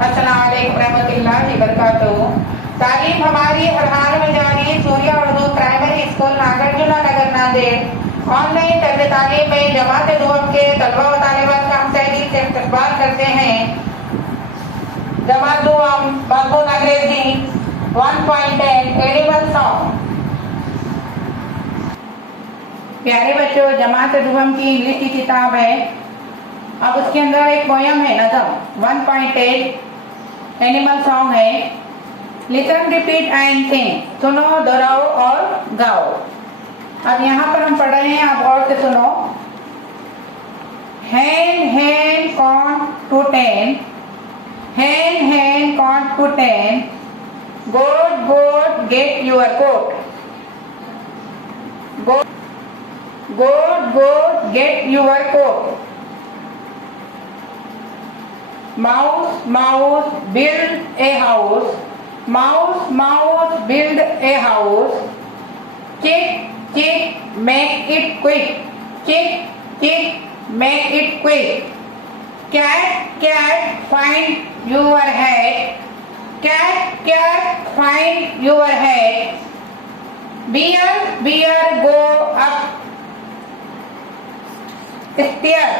अस्सलाम वालेकुम रहमतुल्लाहि वबरकातुहू। तालीम हमारी हर हाल में जारी सूर्या उर्दू प्राइमरी स्कूल नागार्जुना नगर नांदेड़ ऑनलाइन तर्ज तालीम में जमात दुआम के तलबा व तालिबात का हम तहे दिल से इस्तकबाल करते हैं। जमात दुआम बाबू अंग्रेजी 1.10 एनिमल सॉन्ग। प्यारे बच्चों, जमात दुआम की इंग्लिश की किताब है। अब उसके अंदर एक पोयम है, नज़म 1.8 एनिमल सॉन्ग है। लिसन, रिपीट एंड सिंग। सुनो, दोहराओ और गाओ। अब यहाँ पर हम पढ़ रहे हैं, आप गौर से सुनो। hen hen count to 10, hen hen count to 10, goat goat get your coat, goat goat get your coat, mouse mouse build a house, mouse mouse build a house, chick chick make it quick, chick chick make it quick, cat cat find your hat, cat cat find your hat, bear bear go up stair,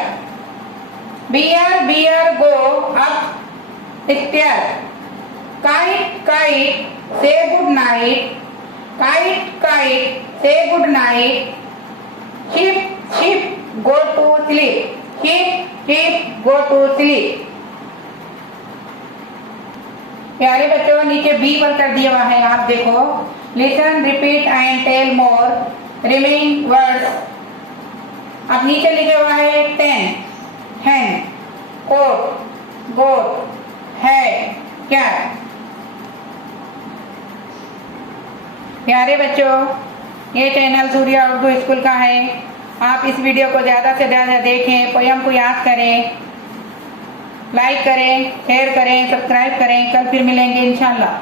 bear bear go up stair, kite kite say good night, kite kite say good night, sheep sheep go to sleep, sheep sheep go to sleep। प्यारे बच्चों, नीचे B पर कर दिया हुआ है, आप देखो। Listen, repeat and tell more remaining words. अब नीचे लिखा हुआ है 10, hen, coat, goat, hat, cat। प्यारे बच्चों, ये चैनल सूर्या उर्दू स्कूल का है। आप इस वीडियो को ज़्यादा से ज़्यादा देखें, पोयम को याद करें, लाइक करें, शेयर करें, सब्सक्राइब करें। कल फिर मिलेंगे इंशाल्लाह।